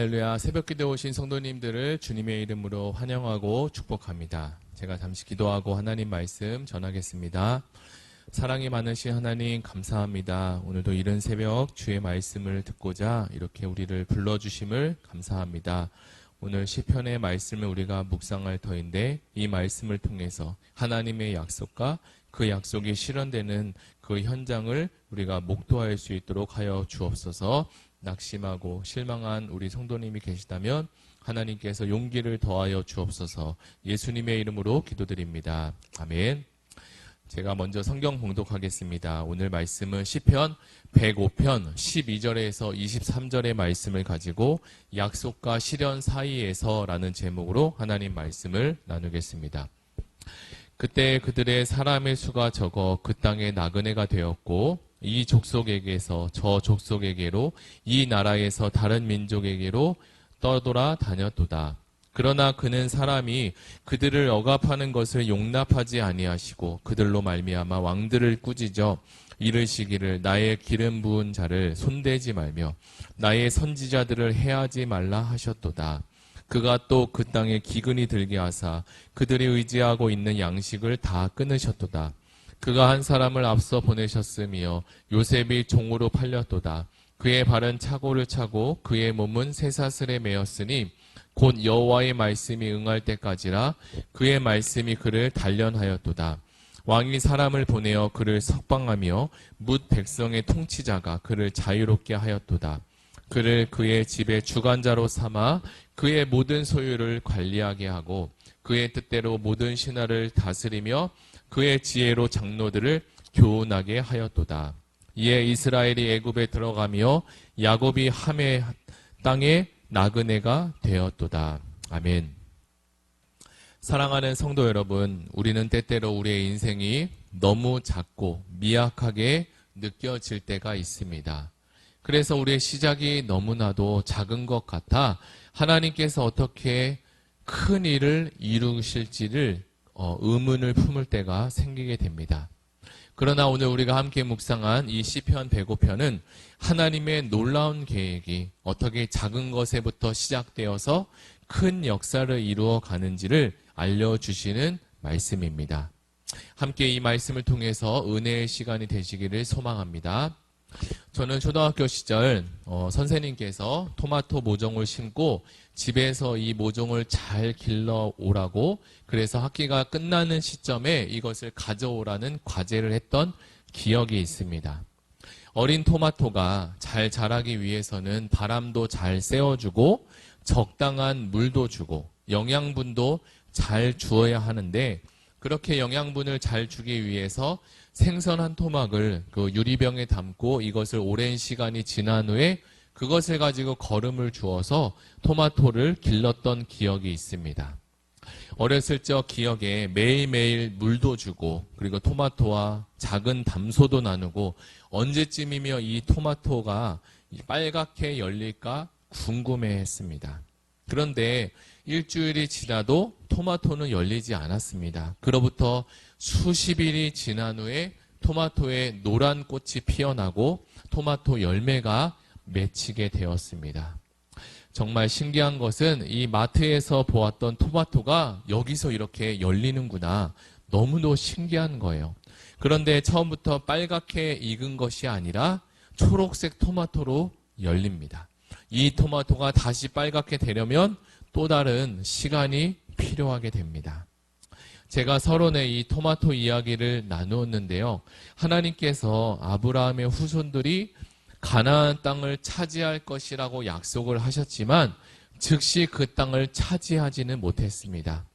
할렐루야. 새벽기도 오신 성도님들을 주님의 이름으로 환영하고 축복합니다. 제가 잠시 기도하고 하나님 말씀 전하겠습니다. 사랑이 많으신 하나님 감사합니다. 오늘도 이른 새벽 주의 말씀을 듣고자 이렇게 우리를 불러주심을 감사합니다. 오늘 시편의 말씀을 우리가 묵상할 터인데 이 말씀을 통해서 하나님의 약속과 그 약속이 실현되는 그 현장을 우리가 목도할 수 있도록 하여 주옵소서. 낙심하고 실망한 우리 성도님이 계시다면 하나님께서 용기를 더하여 주옵소서. 예수님의 이름으로 기도드립니다. 아멘. 제가 먼저 성경 봉독하겠습니다. 오늘 말씀은 시편 105편 12절에서 23절의 말씀을 가지고 약속과 실현 사이에서 라는 제목으로 하나님 말씀을 나누겠습니다. 그때 그들의 사람의 수가 적어 그 땅에 나그네가 되었고 이 족속에게서 저 족속에게로 이 나라에서 다른 민족에게로 떠돌아 다녔도다. 그러나 그는 사람이 그들을 억압하는 것을 용납하지 아니하시고 그들로 말미암아 왕들을 꾸짖어 이르시기를 나의 기름 부은 자를 손대지 말며 나의 선지자들을 해하지 말라 하셨도다. 그가 또 그 땅에 기근이 들게 하사 그들이 의지하고 있는 양식을 다 끊으셨도다. 그가 한 사람을 앞서 보내셨으며 요셉이 종으로 팔렸도다. 그의 발은 차고를 차고 그의 몸은 쇠사슬에 매였으니 곧 여호와의 말씀이 응할 때까지라. 그의 말씀이 그를 단련하였도다. 왕이 사람을 보내어 그를 석방하며 뭇 백성의 통치자가 그를 자유롭게 하였도다. 그를 그의 집의 주관자로 삼아 그의 모든 소유를 관리하게 하고 그의 뜻대로 모든 신하를 다스리며 그의 지혜로 장로들을 교훈하게 하였도다. 이에 이스라엘이 애굽에 들어가며 야곱이 함의 땅에 나그네가 되었도다. 아멘. 사랑하는 성도 여러분, 우리는 때때로 우리의 인생이 너무 작고 미약하게 느껴질 때가 있습니다. 그래서 우리의 시작이 너무나도 작은 것 같아 하나님께서 어떻게 큰 일을 이루실지를 의문을 품을 때가 생기게 됩니다. 그러나 오늘 우리가 함께 묵상한 이 시편 105편은 하나님의 놀라운 계획이 어떻게 작은 것에부터 시작되어서 큰 역사를 이루어 가는지를 알려주시는 말씀입니다. 함께 이 말씀을 통해서 은혜의 시간이 되시기를 소망합니다. 저는 초등학교 시절 선생님께서 토마토 모종을 심고 집에서 이 모종을 잘 길러오라고 그래서 학기가 끝나는 시점에 이것을 가져오라는 과제를 했던 기억이 있습니다. 어린 토마토가 잘 자라기 위해서는 바람도 잘 쐬어주고 적당한 물도 주고 영양분도 잘 주어야 하는데 그렇게 영양분을 잘 주기 위해서 생선한 토막을 그 유리병에 담고 이것을 오랜 시간이 지난 후에 그것을 가지고 거름을 주어서 토마토를 길렀던 기억이 있습니다. 어렸을 적 기억에 매일매일 물도 주고 그리고 토마토와 작은 담소도 나누고 언제쯤이며 이 토마토가 빨갛게 열릴까 궁금해했습니다. 그런데 일주일이 지나도 토마토는 열리지 않았습니다. 그로부터 수십일이 지난 후에 토마토에 노란 꽃이 피어나고 토마토 열매가 맺히게 되었습니다. 정말 신기한 것은 이 마트에서 보았던 토마토가 여기서 이렇게 열리는구나. 너무도 신기한 거예요. 그런데 처음부터 빨갛게 익은 것이 아니라 초록색 토마토로 열립니다. 이 토마토가 다시 빨갛게 되려면 또 다른 시간이 필요하게 됩니다. 제가 서론에 이 토마토 이야기를 나누었는데요. 하나님께서 아브라함의 후손들이 가나안 땅을 차지할 것이라고 약속을 하셨지만 즉시 그 땅을 차지하지는 못했습니다.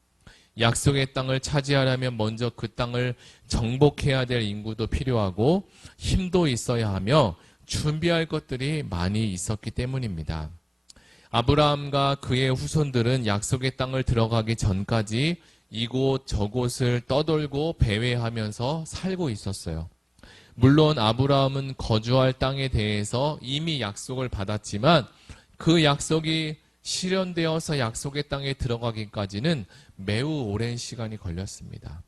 약속의 땅을 차지하려면 먼저 그 땅을 정복해야 될 인구도 필요하고 힘도 있어야 하며 준비할 것들이 많이 있었기 때문입니다. 아브라함과 그의 후손들은 약속의 땅을 들어가기 전까지 이곳 저곳을 떠돌고 배회하면서 살고 있었어요. 물론 아브라함은 거주할 땅에 대해서 이미 약속을 받았지만 그 약속이 실현되어서 약속의 땅에 들어가기까지는 매우 오랜 시간이 걸렸습니다.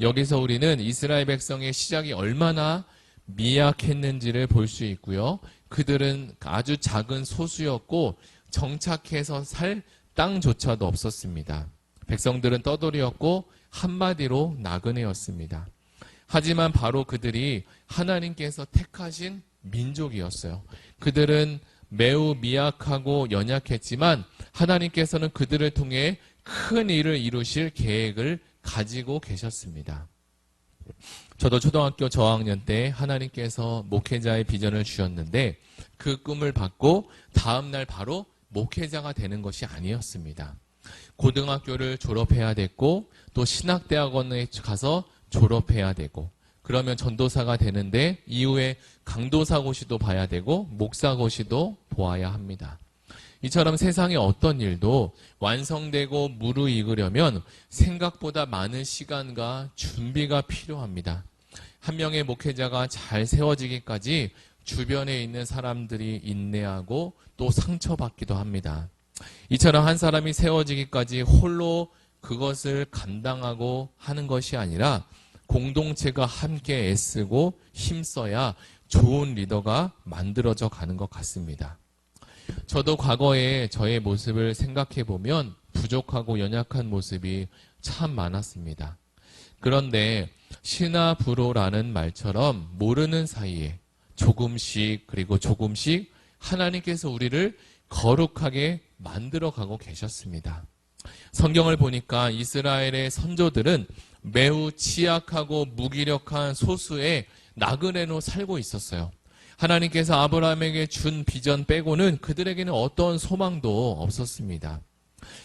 여기서 우리는 이스라엘 백성의 시작이 얼마나 미약했는지를 볼 수 있고요. 그들은 아주 작은 소수였고 정착해서 살 땅조차도 없었습니다. 백성들은 떠돌이였고 한마디로 나그네였습니다. 하지만 바로 그들이 하나님께서 택하신 민족이었어요. 그들은 매우 미약하고 연약했지만 하나님께서는 그들을 통해 큰 일을 이루실 계획을 가지고 계셨습니다. 저도 초등학교 저학년 때 하나님께서 목회자의 비전을 주셨는데 그 꿈을 받고 다음날 바로 목회자가 되는 것이 아니었습니다. 고등학교를 졸업해야 됐고 또 신학대학원에 가서 졸업해야 되고 그러면 전도사가 되는데 이후에 강도사고시도 봐야 되고 목사고시도 보아야 합니다. 이처럼 세상의 어떤 일도 완성되고 무르익으려면 생각보다 많은 시간과 준비가 필요합니다. 한 명의 목회자가 잘 세워지기까지 주변에 있는 사람들이 인내하고 또 상처받기도 합니다. 이처럼 한 사람이 세워지기까지 홀로 그것을 감당하고 하는 것이 아니라 공동체가 함께 애쓰고 힘써야 좋은 리더가 만들어져 가는 것 같습니다. 저도 과거에 저의 모습을 생각해 보면 부족하고 연약한 모습이 참 많았습니다. 그런데 시나브로라는 말처럼 모르는 사이에 조금씩 그리고 조금씩 하나님께서 우리를 거룩하게 만들어 가고 계셨습니다. 성경을 보니까 이스라엘의 선조들은 매우 취약하고 무기력한 소수의 나그네로 살고 있었어요. 하나님께서 아브라함에게 준 비전 빼고는 그들에게는 어떤 소망도 없었습니다.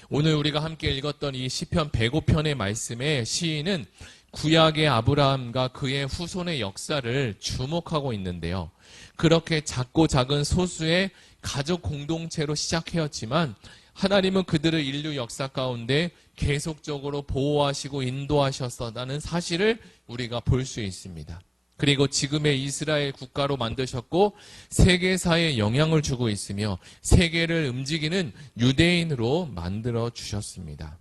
오늘 우리가 함께 읽었던 이 시편 105편의 말씀에 시인은 구약의 아브라함과 그의 후손의 역사를 주목하고 있는데요. 그렇게 작고 작은 소수의 가족 공동체로 시작하였지만 하나님은 그들을 인류 역사 가운데 계속적으로 보호하시고 인도하셨다는 사실을 우리가 볼 수 있습니다. 그리고 지금의 이스라엘 국가로 만드셨고 세계사에 영향을 주고 있으며 세계를 움직이는 유대인으로 만들어 주셨습니다.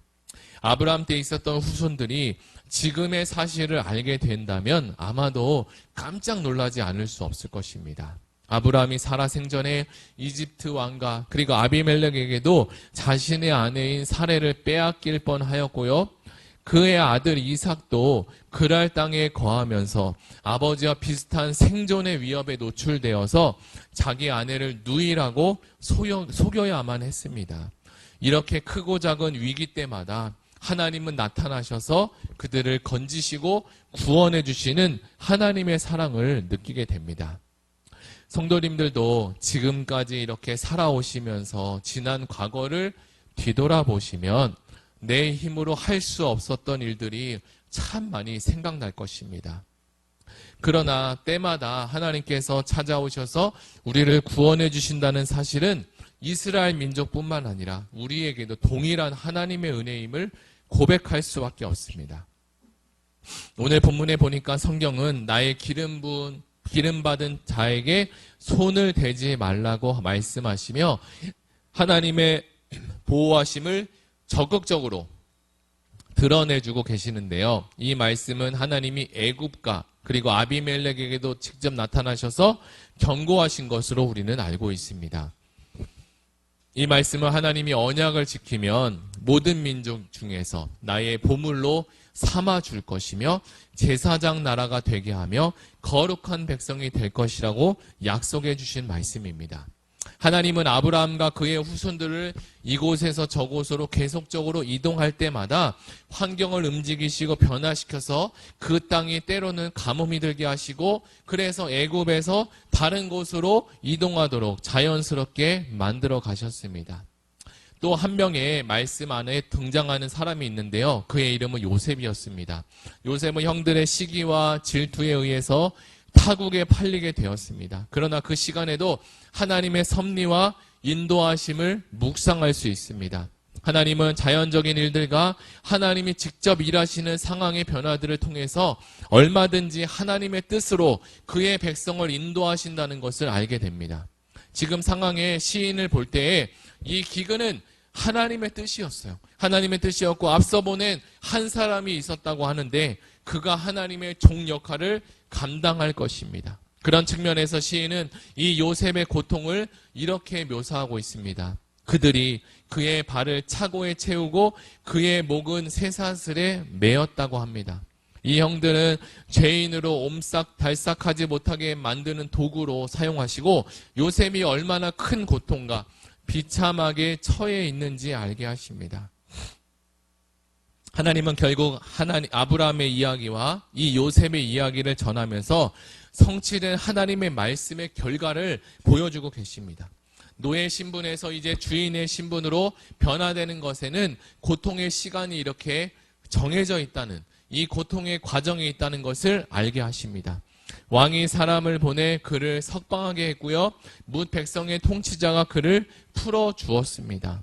아브라함 때 있었던 후손들이 지금의 사실을 알게 된다면 아마도 깜짝 놀라지 않을 수 없을 것입니다. 아브라함이 살아 생전에 이집트 왕가 그리고 아비멜렉에게도 자신의 아내인 사레를 빼앗길 뻔하였고요. 그의 아들 이삭도 그랄 땅에 거하면서 아버지와 비슷한 생존의 위협에 노출되어서 자기 아내를 누이라고 속여야만 했습니다. 이렇게 크고 작은 위기 때마다 하나님은 나타나셔서 그들을 건지시고 구원해 주시는 하나님의 사랑을 느끼게 됩니다. 성도님들도 지금까지 이렇게 살아오시면서 지난 과거를 뒤돌아보시면 내 힘으로 할 수 없었던 일들이 참 많이 생각날 것입니다. 그러나 때마다 하나님께서 찾아오셔서 우리를 구원해 주신다는 사실은 이스라엘 민족뿐만 아니라 우리에게도 동일한 하나님의 은혜임을 고백할 수밖에 없습니다. 오늘 본문에 보니까 성경은 나의 기름받은 자에게 손을 대지 말라고 말씀하시며 하나님의 보호하심을 적극적으로 드러내주고 계시는데요. 이 말씀은 하나님이 애굽과 그리고 아비멜렉에게도 직접 나타나셔서 경고하신 것으로 우리는 알고 있습니다. 이 말씀은 하나님이 언약을 지키면 모든 민족 중에서 나의 보물로 삼아줄 것이며 제사장 나라가 되게 하며 거룩한 백성이 될 것이라고 약속해 주신 말씀입니다. 하나님은 아브라함과 그의 후손들을 이곳에서 저곳으로 계속적으로 이동할 때마다 환경을 움직이시고 변화시켜서 그 땅이 때로는 가뭄이 들게 하시고 그래서 애굽에서 다른 곳으로 이동하도록 자연스럽게 만들어 가셨습니다. 또 한 명의 말씀 안에 등장하는 사람이 있는데요. 그의 이름은 요셉이었습니다. 요셉은 형들의 시기와 질투에 의해서 타국에 팔리게 되었습니다. 그러나 그 시간에도 하나님의 섭리와 인도하심을 묵상할 수 있습니다. 하나님은 자연적인 일들과 하나님이 직접 일하시는 상황의 변화들을 통해서 얼마든지 하나님의 뜻으로 그의 백성을 인도하신다는 것을 알게 됩니다. 지금 상황의 시인을 볼 때에 이 기근은 하나님의 뜻이었어요. 하나님의 뜻이었고 앞서 보낸 한 사람이 있었다고 하는데 그가 하나님의 종 역할을 감당할 것입니다. 그런 측면에서 시인은 이 요셉의 고통을 이렇게 묘사하고 있습니다. 그들이 그의 발을 차고에 채우고 그의 목은 쇠사슬에 매었다고 합니다. 이 형들은 죄인으로 옴싹달싹하지 못하게 만드는 도구로 사용하시고 요셉이 얼마나 큰 고통과 비참하게 처해 있는지 알게 하십니다. 하나님은 결국 아브라함의 이야기와 이 요셉의 이야기를 전하면서 성취된 하나님의 말씀의 결과를 보여주고 계십니다. 노예 신분에서 이제 주인의 신분으로 변화되는 것에는 고통의 시간이 이렇게 정해져 있다는, 이 고통의 과정이 있다는 것을 알게 하십니다. 왕이 사람을 보내 그를 석방하게 했고요. 뭇 백성의 통치자가 그를 풀어주었습니다.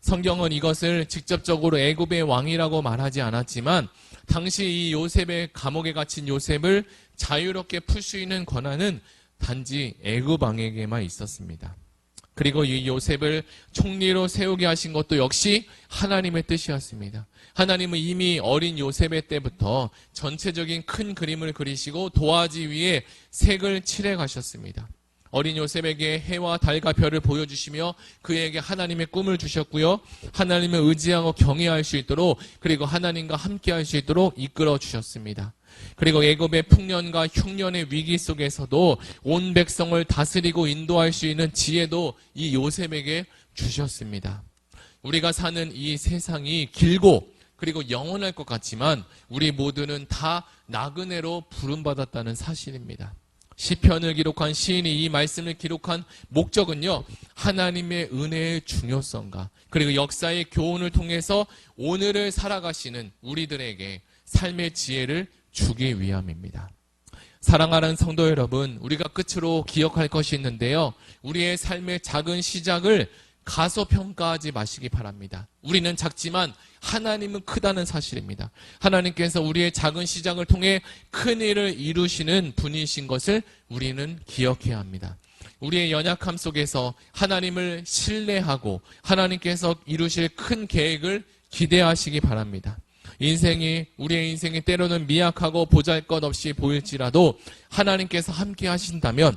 성경은 이것을 직접적으로 애굽의 왕이라고 말하지 않았지만 당시 이 요셉의 감옥에 갇힌 요셉을 자유롭게 풀 수 있는 권한은 단지 애굽 왕에게만 있었습니다. 그리고 이 요셉을 총리로 세우게 하신 것도 역시 하나님의 뜻이었습니다. 하나님은 이미 어린 요셉의 때부터 전체적인 큰 그림을 그리시고 도화지 위에 색을 칠해 가셨습니다. 어린 요셉에게 해와 달과 별을 보여주시며 그에게 하나님의 꿈을 주셨고요. 하나님을 의지하고 경외할 수 있도록, 그리고 하나님과 함께할 수 있도록 이끌어 주셨습니다. 그리고 애굽의 풍년과 흉년의 위기 속에서도 온 백성을 다스리고 인도할 수 있는 지혜도 이 요셉에게 주셨습니다. 우리가 사는 이 세상이 길고 그리고 영원할 것 같지만 우리 모두는 다 나그네로 부름받았다는 사실입니다. 시편을 기록한 시인이 이 말씀을 기록한 목적은요, 하나님의 은혜의 중요성과 그리고 역사의 교훈을 통해서 오늘을 살아가시는 우리들에게 삶의 지혜를 주기 위함입니다. 사랑하는 성도 여러분, 우리가 끝으로 기억할 것이 있는데요, 우리의 삶의 작은 시작을 가소평가하지 마시기 바랍니다. 우리는 작지만 하나님은 크다는 사실입니다. 하나님께서 우리의 작은 시작을 통해 큰 일을 이루시는 분이신 것을 우리는 기억해야 합니다. 우리의 연약함 속에서 하나님을 신뢰하고 하나님께서 이루실 큰 계획을 기대하시기 바랍니다. 우리의 인생이 때로는 미약하고 보잘것없이 보일지라도 하나님께서 함께 하신다면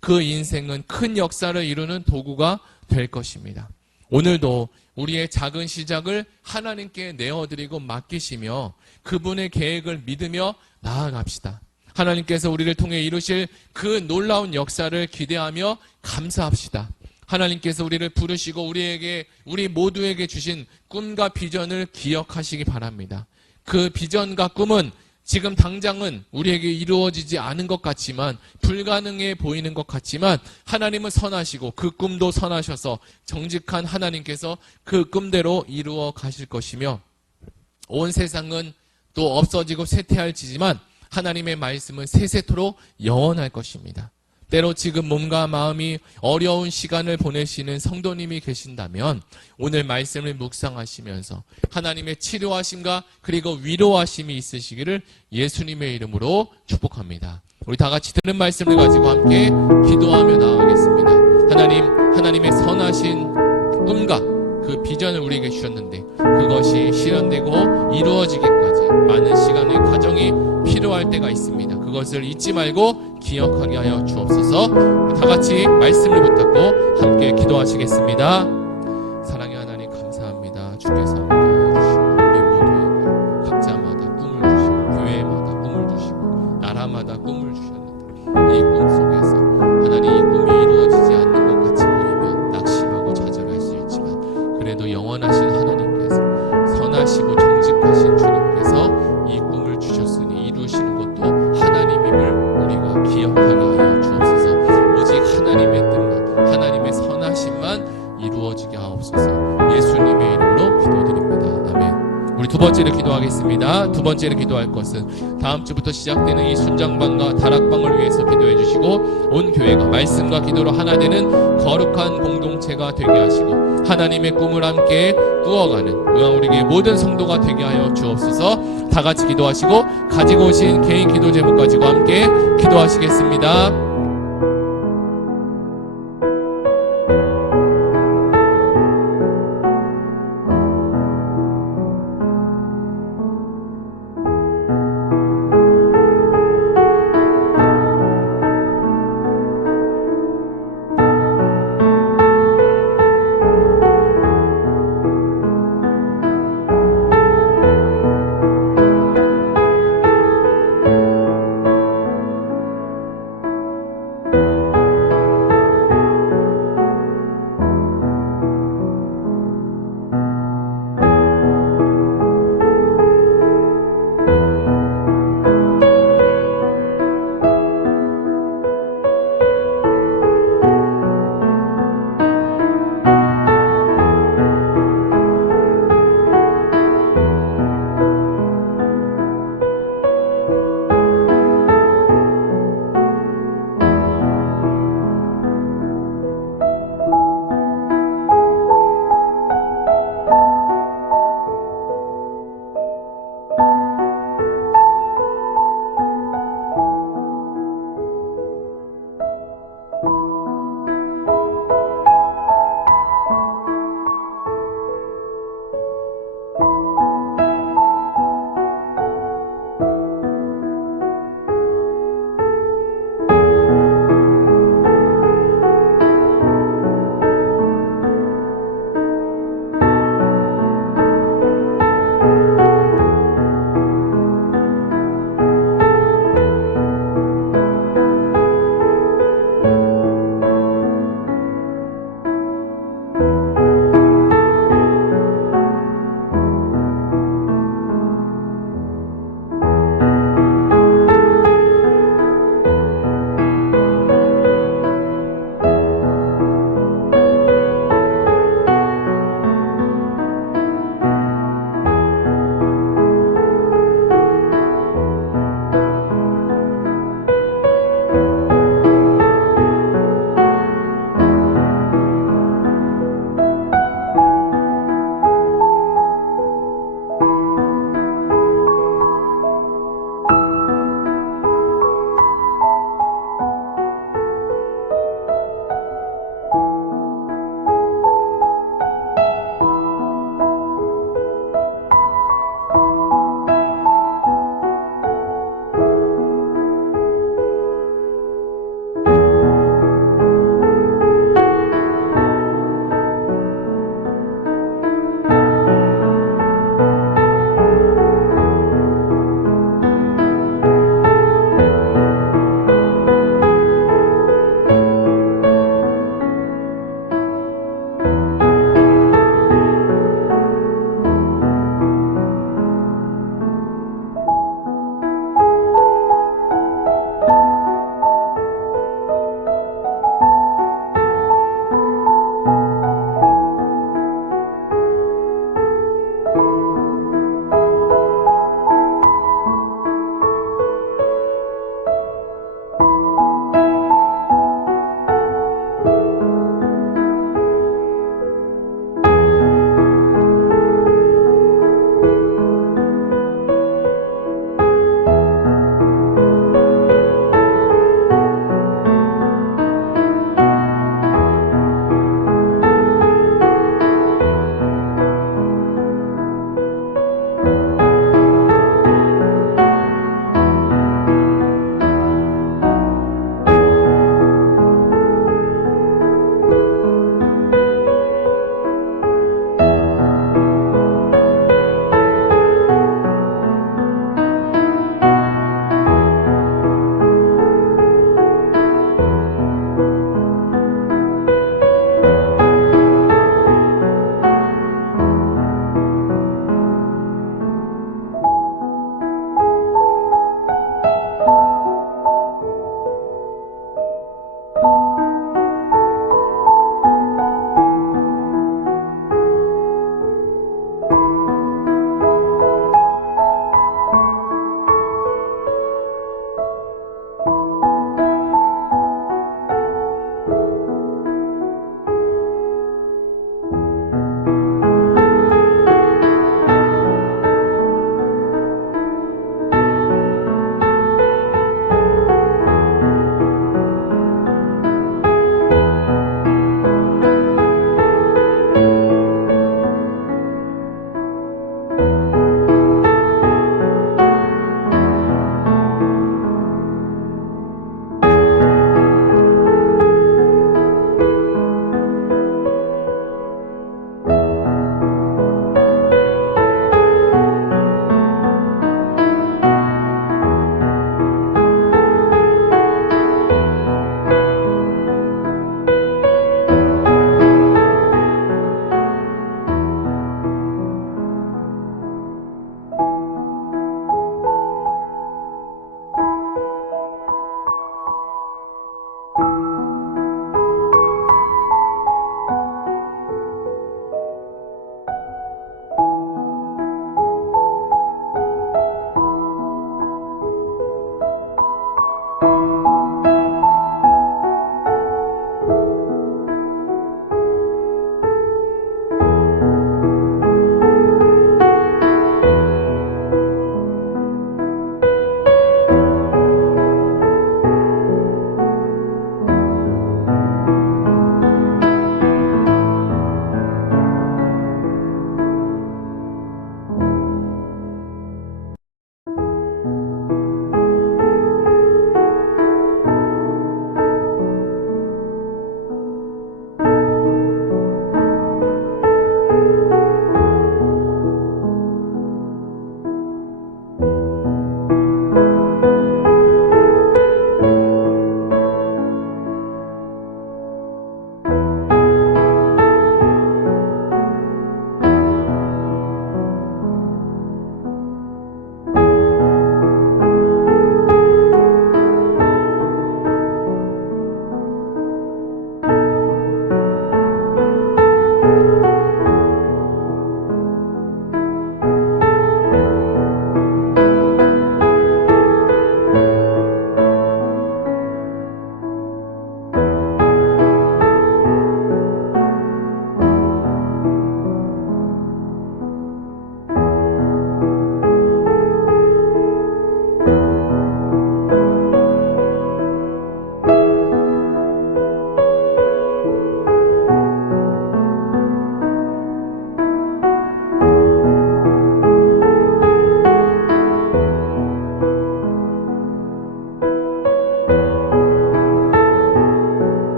그 인생은 큰 역사를 이루는 도구가 될 것입니다. 오늘도 우리의 작은 시작을 하나님께 내어드리고 맡기시며 그분의 계획을 믿으며 나아갑시다. 하나님께서 우리를 통해 이루실 그 놀라운 역사를 기대하며 감사합시다. 하나님께서 우리를 부르시고 우리 모두에게 주신 꿈과 비전을 기억하시기 바랍니다. 그 비전과 꿈은 지금 당장은 우리에게 이루어지지 않은 것 같지만, 불가능해 보이는 것 같지만 하나님은 선하시고 그 꿈도 선하셔서 정직한 하나님께서 그 꿈대로 이루어 가실 것이며, 온 세상은 또 없어지고 쇠퇴할지지만 하나님의 말씀은 세세토록 영원할 것입니다. 때로 지금 몸과 마음이 어려운 시간을 보내시는 성도님이 계신다면 오늘 말씀을 묵상하시면서 하나님의 치료하심과 그리고 위로하심이 있으시기를 예수님의 이름으로 축복합니다. 우리 다 같이 들은 말씀을 가지고 함께 기도하며 나아가겠습니다. 하나님의 선하신 꿈과 그 비전을 우리에게 주셨는데 그것이 실현되고 이루어지기까지 많은 시간의 과정이 필요할 때가 있습니다. 그것을 잊지 말고 기억하게 하여 주옵소서. 다 같이 말씀을 붙잡고 함께 기도하시겠습니다. 사랑의 하나님, 감사합니다. 주께서 함께 해주시고 우리 모두에게 각자마다 꿈을 주시고 교회마다 꿈을 주시고 나라마다 꿈을 주셨는데 이 꿈 속에서 하나님, 이 꿈이 이루어지지 않는 것 같이 보이면 낙심하고 좌절할 수 있지만 그래도 영원하신 하나님께서, 선하시고 정직하신 주님께서 이 꿈을 주셨으니 이루시는 것도 하나님임을 우리가 기억하게 하여 주옵소서. 오직 하나님의 뜻만, 하나님의 선하심만 이루어지게 하옵소서. 예수님의 이름으로 기도드립니다. 아멘. 우리 두 번째로 기도하겠습니다. 두 번째로 기도할 것은 다음 주부터 시작되는 이 순장방과 다락방을 위해서 기도해 주시고 온 교회가 말씀과 기도로 하나 되는 거룩한 공동체가 되게 하시고 하나님의 꿈을 함께 꾸어가는 우리에게 모든 성도가 되게 하여 주옵소서. 다 같이 기도하시고 가지고 오신 개인 기도 제목 가지고 함께 기도하시겠습니다.